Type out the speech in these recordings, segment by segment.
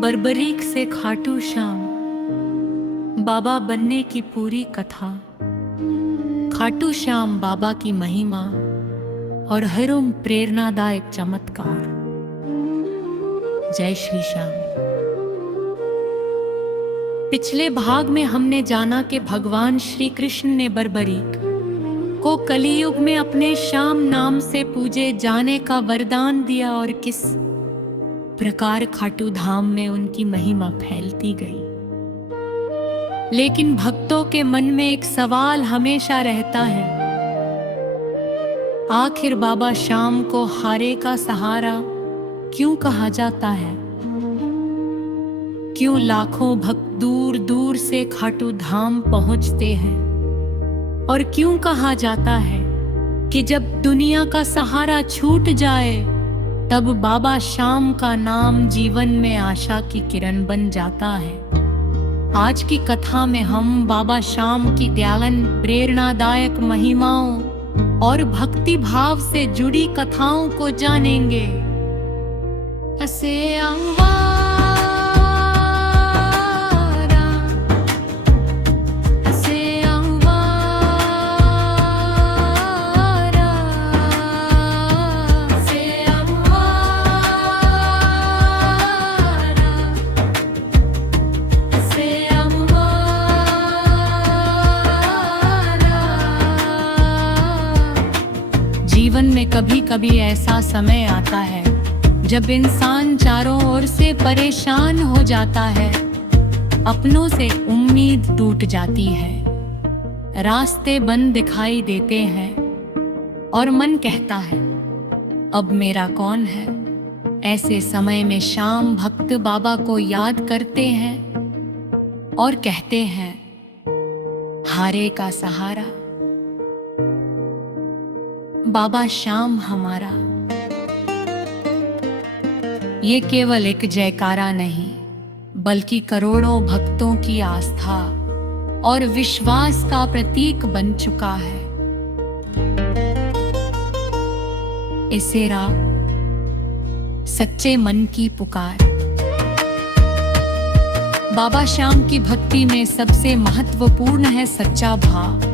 बर्बरीक से खाटू श्याम, बाबा बनने की पूरी कथा। खाटू श्याम बाबा की महिमा और हरों प्रेरणादायक चमत्कार। जय श्री श्याम। पिछले भाग में हमने जाना कि भगवान श्री कृष्ण ने बर्बरीक को कलियुग में अपने श्याम नाम से पूजे जाने का वरदान दिया और किस प्रकार खाटू धाम में उनकी महिमा फैलती गई। लेकिन भक्तों के मन में एक सवाल हमेशा रहता है, आखिर बाबा श्याम को हारे का सहारा क्यों कहा जाता है? क्यों लाखों भक्त दूर दूर से खाटू धाम पहुंचते हैं? और क्यों कहा जाता है कि जब दुनिया का सहारा छूट जाए तब बाबा श्याम का नाम जीवन में आशा की किरण बन जाता है? आज की कथा में हम बाबा श्याम की त्यागन प्रेरणादायक महिमाओं और भक्ति भाव से जुड़ी कथाओं को जानेंगे। असे जीवन में कभी कभी ऐसा समय आता है जब इंसान चारों ओर से परेशान हो जाता है, अपनों से उम्मीद टूट जाती है, रास्ते बंद दिखाई देते हैं और मन कहता है अब मेरा कौन है? ऐसे समय में श्याम भक्त बाबा को याद करते हैं और कहते हैं, हारे का सहारा बाबा श्याम हमारा। ये केवल एक जयकारा नहीं, बल्कि करोड़ों भक्तों की आस्था और विश्वास का प्रतीक बन चुका है। इसेरा सच्चे मन की पुकार। बाबा श्याम की भक्ति में सबसे महत्वपूर्ण है सच्चा भाव।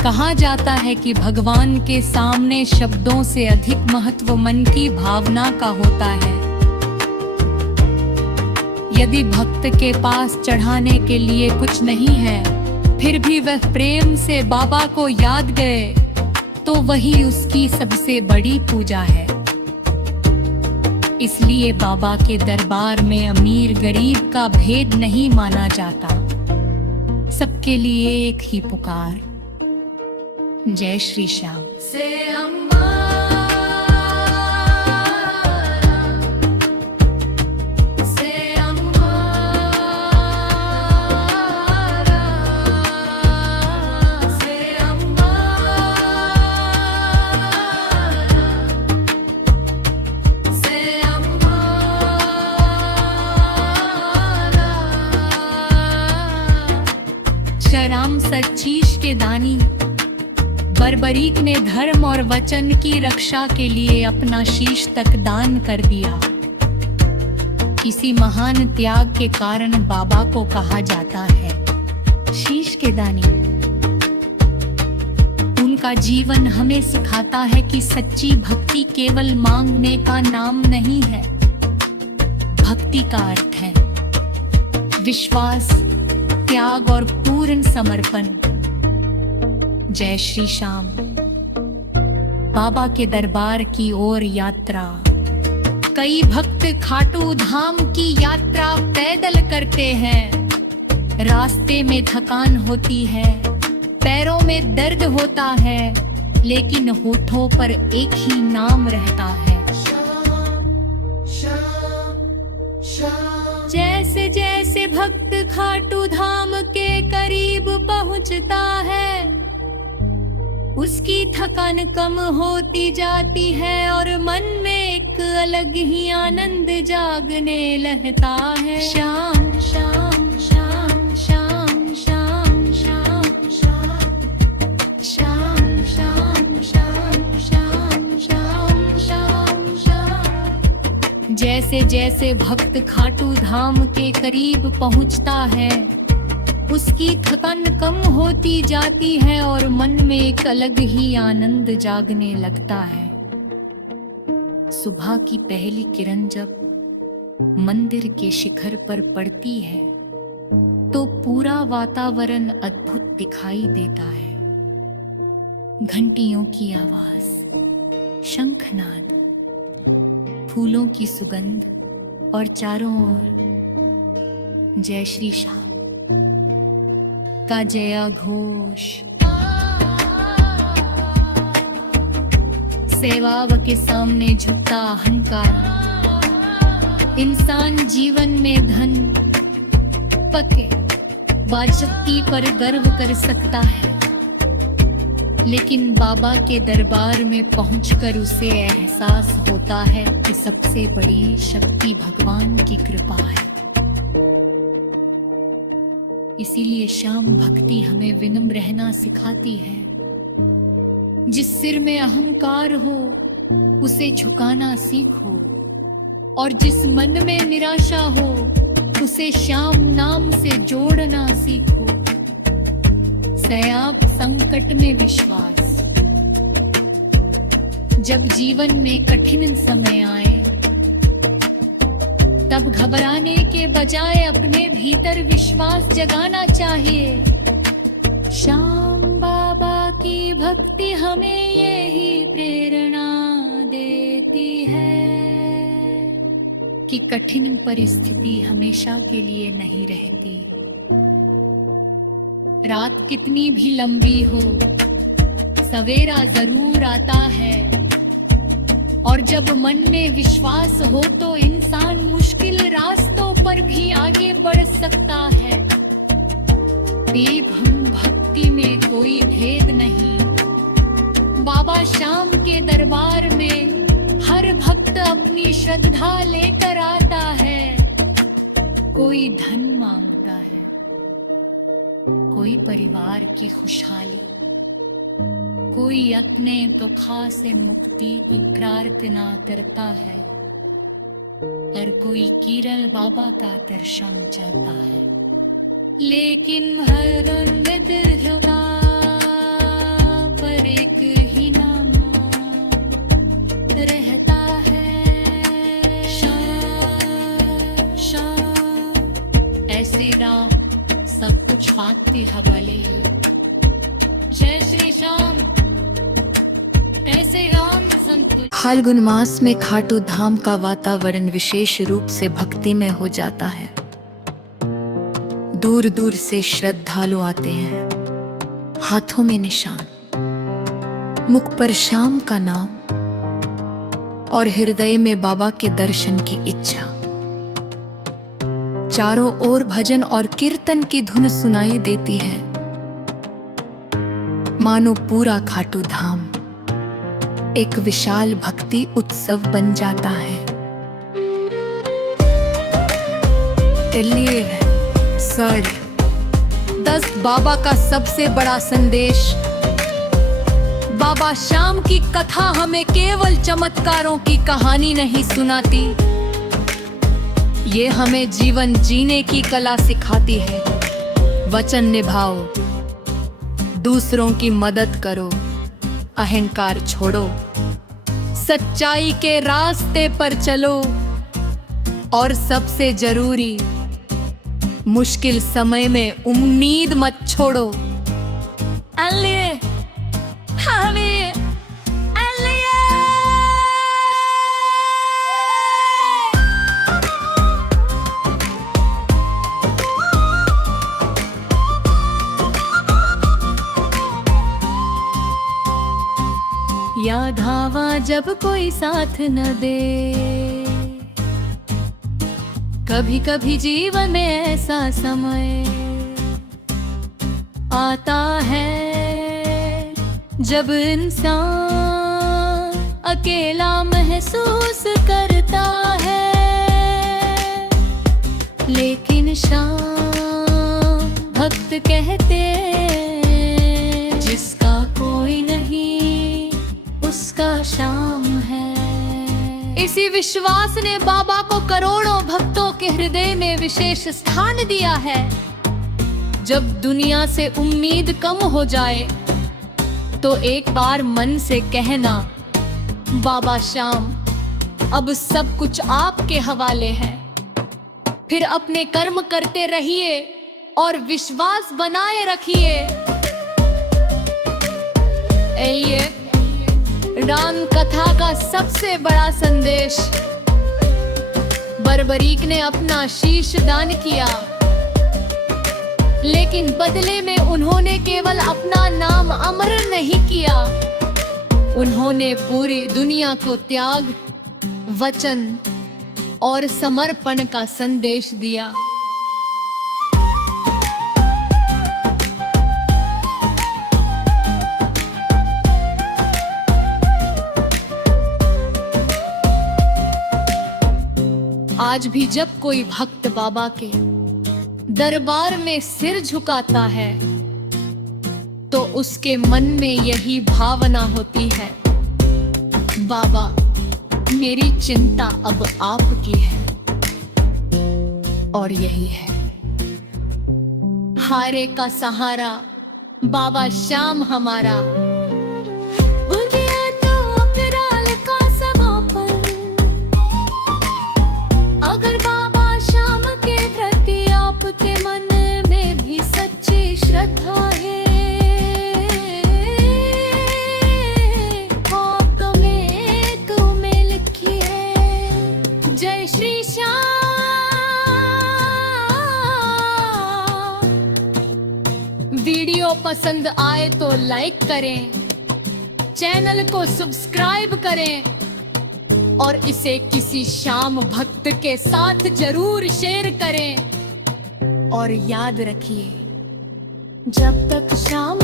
कहा जाता है कि भगवान के सामने शब्दों से अधिक महत्व मन की भावना का होता है। यदि भक्त के पास चढ़ाने के लिए कुछ नहीं है, फिर भी वह प्रेम से बाबा को याद गए, तो वही उसकी सबसे बड़ी पूजा है। इसलिए बाबा के दरबार में अमीर गरीब का भेद नहीं माना जाता, सबके लिए एक ही पुकार। जय श्री श्याम। श्याम सच्चीश के दानी बर्बरीक ने धर्म और वचन की रक्षा के लिए अपना शीश तक दान कर दिया। इसी महान त्याग के कारण बाबा को कहा जाता है शीश के दानी। उनका जीवन हमें सिखाता है कि सच्ची भक्ति केवल मांगने का नाम नहीं है। भक्ति का अर्थ है विश्वास, त्याग और पूर्ण समर्पण। जय श्री श्याम। बाबा के दरबार की ओर यात्रा। कई भक्त खाटू धाम की यात्रा पैदल करते हैं। रास्ते में थकान होती है, पैरों में दर्द होता है, लेकिन होठों पर एक ही नाम रहता है, जैसे जैसे भक्त खाटू धाम के करीब पहुंचता है, उसकी थकान कम होती जाती है और मन में एक अलग ही आनंद जागने लगता है। श्याम श्याम श्याम श्याम श्याम श्याम श्याम श्याम श्याम श्याम श्याम श्याम श्याम श्याम जैसे जैसे भक्त खाटू धाम के करीब पहुंचता है, उसकी थकान कम होती जाती है और मन में एक अलग ही आनंद जागने लगता है। सुबह की पहली किरण जब मंदिर के शिखर पर पड़ती है तो पूरा वातावरण अद्भुत दिखाई देता है। घंटियों की आवाज, शंखनाद, फूलों की सुगंध और चारों ओर जय श्री श्याम का जया घोष। सेवाव के सामने झुकता अहंकार इंसान जीवन में धन, पके बाशक्ति पर गर्व कर सकता है, लेकिन बाबा के दरबार में पहुंचकर उसे एहसास होता है कि सबसे बड़ी शक्ति भगवान की कृपा है। इसीलिए श्याम भक्ति हमें विनम्र रहना सिखाती है। जिस सिर में अहंकार हो उसे झुकाना सीखो, और जिस मन में निराशा हो उसे श्याम नाम से जोड़ना सीखो। सयाप संकट में विश्वास। जब जीवन में कठिन समय आए तब घबराने के बजाय अपने भीतर विश्वास जगाना चाहिए। श्याम बाबा की भक्ति हमें यही प्रेरणा देती है कि कठिन परिस्थिति हमेशा के लिए नहीं रहती। रात कितनी भी लंबी हो, सवेरा जरूर आता है, और जब मन में विश्वास हो तो इंसान मुश्किल रास्तों पर भी आगे बढ़ सकता है। देवभंग भक्ति में कोई भेद नहीं। बाबा श्याम के दरबार में हर भक्त अपनी श्रद्धा लेकर आता है। कोई धन मांगता है, कोई परिवार की खुशहाली, कोई अपने दुखा से मुक्ति की प्रार्थना करता है, और कोई केवल बाबा का दर्शन चाहता है। लेकिन हर विधवा पर एक ही नाम रहता है, श्याम श्याम। ऐसे राम सब कुछ हाथ के हवाले। जय श्री श्याम। ऐसे राम संत। फाल्गुन मास में खाटू धाम का वातावरण विशेष रूप से भक्तिमय हो जाता है। दूर दूर से श्रद्धालु आते हैं, हाथों में निशान, मुख पर श्याम का नाम और हृदय में बाबा के दर्शन की इच्छा। चारों ओर भजन और कीर्तन की धुन सुनाई देती है, मानो पूरा खाटू धाम एक विशाल भक्ति उत्सव बन जाता है। चलिए सर, 10 बाबा का सबसे बड़ा संदेश। बाबा श्याम की कथा हमें केवल चमत्कारों की कहानी नहीं सुनाती, ये हमें जीवन जीने की कला सिखाती है। वचन निभाओ, दूसरों की मदद करो, अहंकार छोड़ो, सच्चाई के रास्ते पर चलो, और सबसे जरूरी मुश्किल समय में उम्मीद मत छोड़ो। अल्ले हमें याद आवा जब कोई साथ न दे, कभी कभी जीवन में ऐसा समय आता है जब इंसान अकेला महसूस करता है। लेकिन श्याम भक्त कहते, जिसका कोई नहीं उसका श्याम है। इसी विश्वास ने बाबा को करोड़ों भक्तों के हृदय में विशेष स्थान दिया है। जब दुनिया से उम्मीद कम हो जाए तो एक बार मन से कहना, बाबा श्याम, अब सब कुछ आपके हवाले है। फिर अपने कर्म करते रहिए और विश्वास बनाए रखिए। ये राम कथा का सबसे बड़ा संदेश। बर्बरीक ने अपना शीश दान किया, लेकिन बदले में उन्होंने केवल अपना नाम अमर नहीं किया, उन्होंने पूरी दुनिया को त्याग, वचन और समर्पण का संदेश दिया। आज भी जब कोई भक्त बाबा के दरबार में सिर झुकाता है तो उसके मन में यही भावना होती है, बाबा, मेरी चिंता अब आपकी है। और यही है हारे का सहारा, बाबा श्याम हमारा। अगर बाबा श्याम के प्रति आपके मन में भी सच्ची श्रद्धा है, आप में तुम्हें लिखिए, जय श्री श्याम। वीडियो पसंद आए तो लाइक करें, चैनल को सब्सक्राइब करें और इसे किसी श्याम भक्त के साथ जरूर शेयर करें। और याद रखिए, जब तक श्याम